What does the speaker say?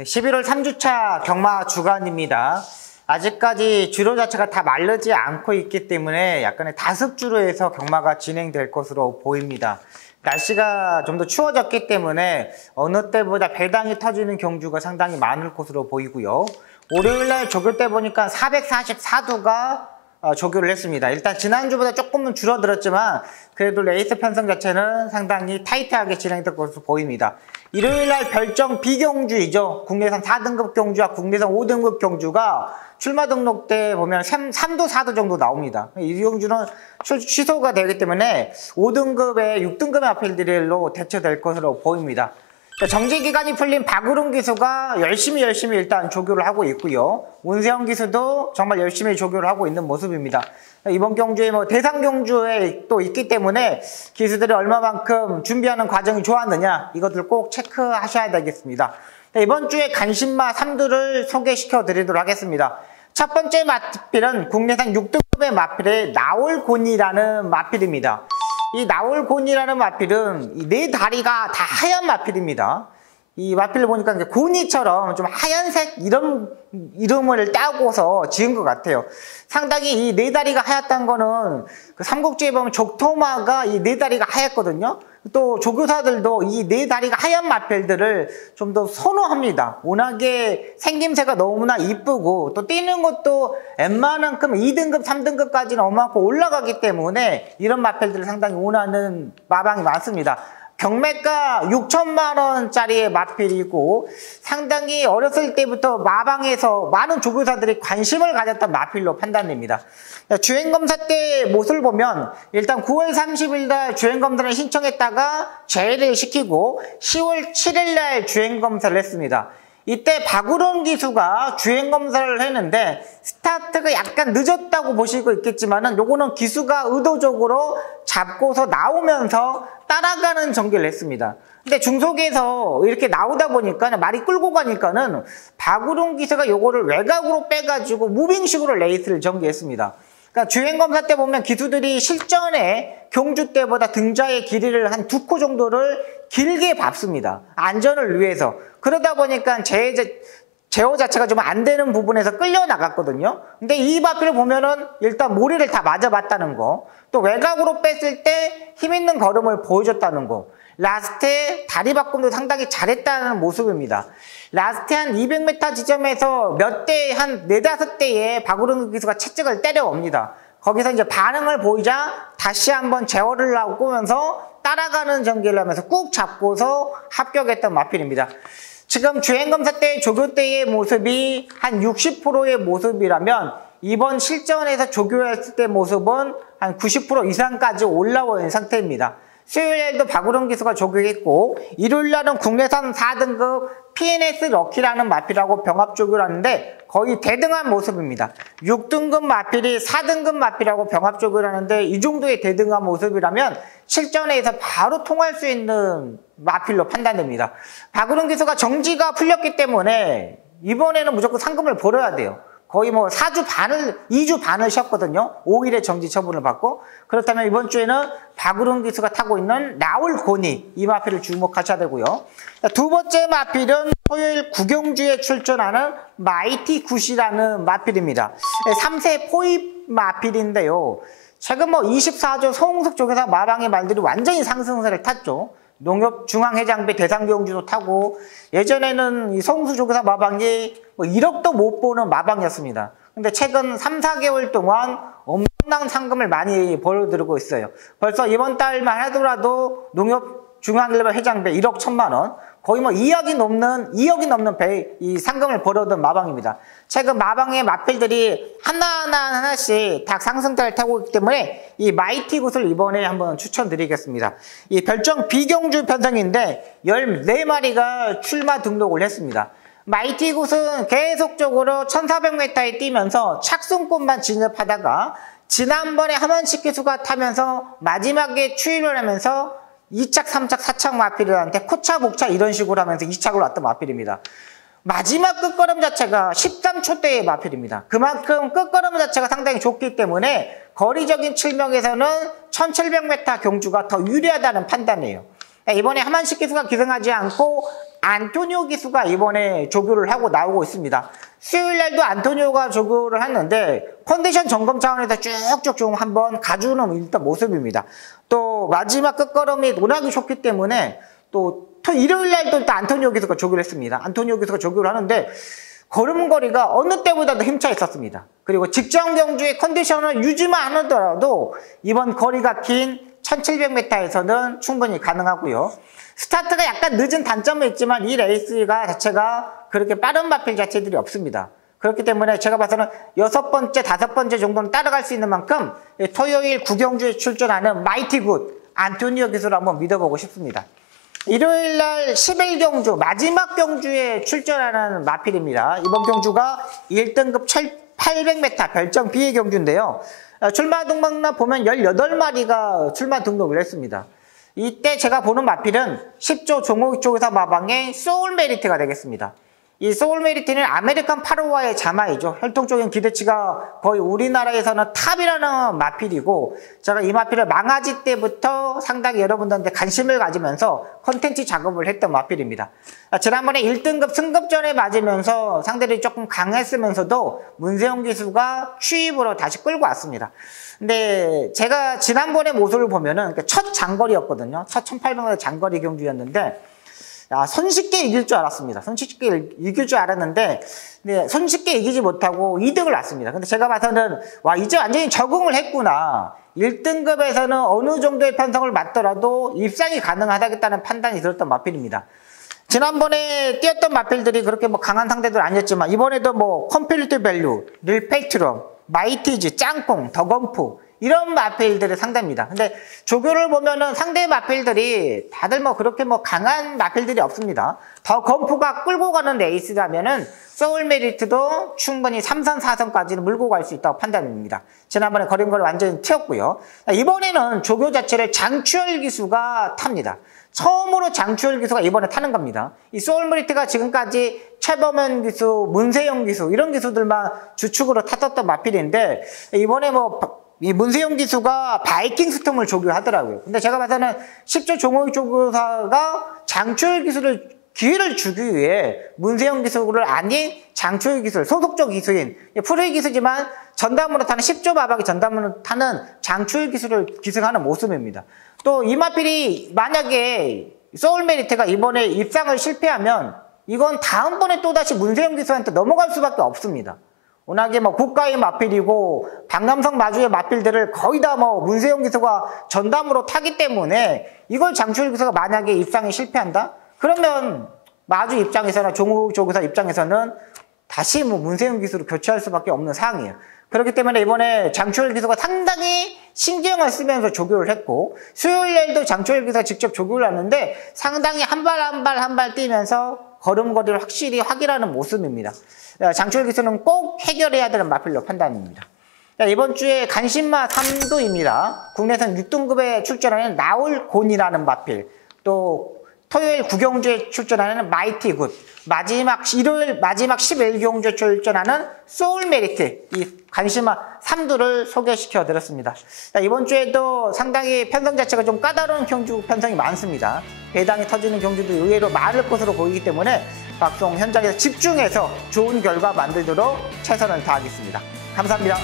11월 3주차 경마 주간입니다. 아직까지 주로 자체가 다 마르지 않고 있기 때문에 약간의 다습주로에서 경마가 진행될 것으로 보입니다. 날씨가 좀 더 추워졌기 때문에 어느 때보다 배당이 터지는 경주가 상당히 많을 것으로 보이고요. 월요일날 조교 때 보니까 444두가 조교를 했습니다. 일단 지난주보다 조금은 줄어들었지만 그래도 레이스 편성 자체는 상당히 타이트하게 진행될 것으로 보입니다. 일요일날 별정 B경주이죠. 국내선 4등급 경주와 국내선 5등급 경주가 출마 등록 때 보면 3도 4도 정도 나옵니다. 이 경주는 취소가 되기 때문에 5등급에 6등급의 마필들로 대처될 것으로 보입니다. 정지기간이 풀린 박우름 기수가 열심히 일단 조교를 하고 있고요. 온세영 기수도 정말 열심히 조교를 하고 있는 모습입니다. 이번 경주에 대상 경주에 또 있기 때문에 기수들이 얼마만큼 준비하는 과정이 좋았느냐 이것들 꼭 체크하셔야 되겠습니다. 이번 주에 간신마 3두를 소개시켜 드리도록 하겠습니다. 첫 번째 마필은 국내산 6등급의 마필의 나올곤이라는 마필입니다. 이 나올곤이라는 마필은 이 네 다리가 다 하얀 마필입니다. 이 마필을 보니까 고니처럼 좀 하얀색 이름을 따고서 지은 것 같아요. 상당히 이 네 다리가 하얗다는 거는 그 삼국지에 보면 족토마가 이 네 다리가 하얗거든요. 또 조교사들도 이 네 다리가 하얀 마필들을 좀 더 선호합니다. 워낙에 생김새가 너무나 이쁘고 또 뛰는 것도 웬만한큼 2등급, 3등급까지는 얼마큼 올라가기 때문에 이런 마필들을 상당히 원하는 마방이 많습니다. 경매가 6천만 원짜리의 마필이고 상당히 어렸을 때부터 마방에서 많은 조교사들이 관심을 가졌던 마필로 판단됩니다. 주행검사 때 모습을 보면 일단 9월 30일 날 주행검사를 신청했다가 제외를 시키고 10월 7일 날 주행검사를 했습니다. 이때 박우름 기수가 주행검사를 했는데 스타트가 약간 늦었다고 보시고 있겠지만은 요거는 기수가 의도적으로 잡고서 나오면서 따라가는 전개를 했습니다. 근데 중속에서 이렇게 나오다 보니까 말이 끌고 가니까는 박우름 기수가 요거를 외곽으로 빼가지고 무빙식으로 레이스를 전개했습니다. 그러니까 주행검사 때 보면 기수들이 실전에 경주 때보다 등자의 길이를 한 2코 정도를 길게 밟습니다. 안전을 위해서. 그러다 보니까 제어 자체가 좀 안 되는 부분에서 끌려 나갔거든요. 근데 이 마필을 보면은 일단 모리를 다 맞아봤다는 거, 또 외곽으로 뺐을 때 힘있는 걸음을 보여줬다는 거, 라스트에 다리 바꿈도 상당히 잘했다는 모습입니다. 라스트 한 200m 지점에서 몇 대, 한 4, 5대의 박우름 기수가 채찍을 때려옵니다. 거기서 이제 반응을 보이자 다시 한번 제어를 하고 오면서 따라가는 전개를 하면서 꾹 잡고서 합격했던 마필입니다. 지금 주행검사 때 조교 때의 모습이 한 60%의 모습이라면 이번 실전에서 조교했을 때 모습은 한 90% 이상까지 올라와 있는 상태입니다. 수요일에도 박우름 기수가 조교했고 일요일날은 국내선 4등급 PNS 럭키라는 마필하고 병합 조교를 하는데 거의 대등한 모습입니다. 6등급 마필이 4등급 마필하고 병합 조교를 하는데 이 정도의 대등한 모습이라면 실전에서 바로 통할 수 있는 마필로 판단됩니다. 박우름 기수가 정지가 풀렸기 때문에 이번에는 무조건 상금을 벌어야 돼요. 거의 2주 반을 쉬었거든요. 5일의 정지 처분을 받고. 그렇다면 이번 주에는 박우름 기수가 타고 있는 나올곤이 이 마필을 주목하셔야 되고요. 두 번째 마필은 토요일 구경주에 출전하는 마이티 굿이라는 마필입니다. 3세 포입 마필인데요. 최근 24조 송웅석 조교사 마방의 말들이 완전히 상승세를 탔죠. 농협중앙회장배 대상경주도 타고 예전에는 이 송수 조교사 마방이 1억도 못 보는 마방이었습니다. 근데 최근 3, 4개월 동안 엄청난 상금을 많이 벌어들이고 있어요. 벌써 이번 달만 하더라도 농협중앙회장배 1억 1천만 원, 거의 2억이 넘는 이 상금을 벌어둔 마방입니다. 최근 마방의 마필들이 하나씩 다 상승세를 타고 있기 때문에 이 마이티 굿을 이번에 한번 추천드리겠습니다. 이 별정 B경주 편성인데 14마리가 출마 등록을 했습니다. 마이티 굿은 계속적으로 1400m에 뛰면서 착순권만 진입하다가 지난번에 함원식 기수가 타면서 마지막에 추일을 하면서 2착, 3착, 4착 마필들한테 코차, 목차 이런 식으로 하면서 2착으로 왔던 마필입니다. 마지막 끝걸음 자체가 13초대의 마필입니다. 그만큼 끝걸음 자체가 상당히 좋기 때문에 거리적인 측면에서는 1700m 경주가 더 유리하다는 판단이에요. 이번에 함한식 기수가 기승하지 않고 안토니오 기수가 이번에 조교를 하고 나오고 있습니다. 수요일 날도 안토니오가 조교를 했는데 컨디션 점검 차원에서 쭉쭉 좀 한번 가주는 일단 모습입니다. 또 마지막 끝걸음이 워낙에 좋기 때문에 또 일요일 날도 일단 안토니오 기수가 조교를 했습니다. 안토니오 기수가 조교를 하는데 걸음걸이가 어느 때보다도 힘차 있었습니다. 그리고 직전 경주의 컨디션을 유지만 하더라도 이번 거리가 긴 1700m에서는 충분히 가능하고요. 스타트가 약간 늦은 단점은 있지만 이 레이스가 자체가 그렇게 빠른 마필 자체들이 없습니다. 그렇기 때문에 제가 봐서는 6번째, 5번째 정도는 따라갈 수 있는 만큼 토요일 구경주에 출전하는 마이티 굿 안토니오 기수를 한번 믿어보고 싶습니다. 일요일 날 11경주 마지막 경주에 출전하는 마필입니다. 이번 경주가 1등급 800m 별정 B의 경주인데요. 출마 등록만 보면 18마리가 출마 등록을 했습니다. 이때 제가 보는 마필은 10조 종목 쪽에서 마방의 소울 메리트가 되겠습니다. 이 소울 메리트는 아메리칸 파로와의 자마이죠. 혈통적인 기대치가 거의 우리나라에서는 탑이라는 마필이고 제가 이 마필을 망아지 때부터 상당히 여러분들한테 관심을 가지면서 컨텐츠 작업을 했던 마필입니다. 지난번에 1등급 승급전에 맞으면서 상대들이 조금 강했으면서도 문세영 기수가 추입으로 다시 끌고 왔습니다. 근데 제가 지난번에 모습을 보면은 첫 장거리였거든요. 첫 1800m 장거리 경주였는데 손쉽게 이길 줄 알았습니다. 손쉽게 이길 줄 알았는데 손쉽게 이기지 못하고 2등을 놨습니다. 근데 제가 봐서는 와 이제 완전히 적응을 했구나. 1등급에서는 어느 정도의 편성을 맞더라도 입상이 가능하다겠다는 판단이 들었던 마필입니다. 지난번에 뛰었던 마필들이 그렇게 뭐 강한 상대들 아니었지만 이번에도 뭐 컴필리티 밸류, 릴팩트럼, 마이티즈, 짱뽕, 더건프 이런 마필들의 상대입니다. 근데 조교를 보면은 상대 마필들이 다들 뭐 그렇게 뭐 강한 마필들이 없습니다. 더 건프가 끌고 가는 레이스라면은 소울 메리트도 충분히 3선, 4선까지는 물고 갈 수 있다고 판단됩니다. 지난번에 걸음걸이 완전히 튀었고요. 이번에는 조교 자체를 장추열 기수가 탑니다. 처음으로 장추열 기수가 이번에 타는 겁니다. 이 소울 메리트가 지금까지 최범현 기수, 문세영 기수 이런 기수들만 주축으로 탔었던 마필인데 이번에 이 문세영 기수가 바이킹 스톰을 조교하더라고요. 근데 제가 봐서는 10조 종호익 조교사가 장추열 기수를 기회를 주기 위해 문세영 기수를 아닌 장추열 기술, 소속적 기수인 프로의 기수지만 전담으로 타는 10조 마박이 전담으로 타는 장추열 기수를 기승하는 모습입니다. 또 이 마필이 만약에 소울 메리트가 이번에 입상을 실패하면 이건 다음번에 또다시 문세영 기수한테 넘어갈 수밖에 없습니다. 워낙에 뭐 국가의 마필이고 박남성 마주의 마필들을 거의 다 뭐 문세영 기수가 전담으로 타기 때문에 이걸 장추열 기수가 만약에 입상에 실패한다? 그러면 마주 입장에서나 종욱 조교사 입장에서는 다시 뭐 문세영 기수로 교체할 수밖에 없는 상황이에요. 그렇기 때문에 이번에 장추열 기수가 상당히 신경을 쓰면서 조교를 했고 수요일날도 장추열 기수가 직접 조교를 하는데 상당히 한 발 뛰면서 걸음걸이를 확실히 확인하는 모습입니다. 장추열 기수는 꼭 해결해야 되는 마필로 판단입니다. 이번 주에 간신마 3도입니다. 국내선 6등급에 출전하는 나올곤이라는 마필, 또 토요일 구경주에 출전하는 마이티 굿, 일요일 마지막 11경주에 출전하는 소울 메리트, 이 간신마 3도를 소개시켜 드렸습니다. 이번 주에도 상당히 편성 자체가 좀 까다로운 경주 편성이 많습니다. 배당이 터지는 경주도 의외로 많을 것으로 보이기 때문에 방송 현장에서 집중해서 좋은 결과 만들도록 최선을 다하겠습니다. 감사합니다.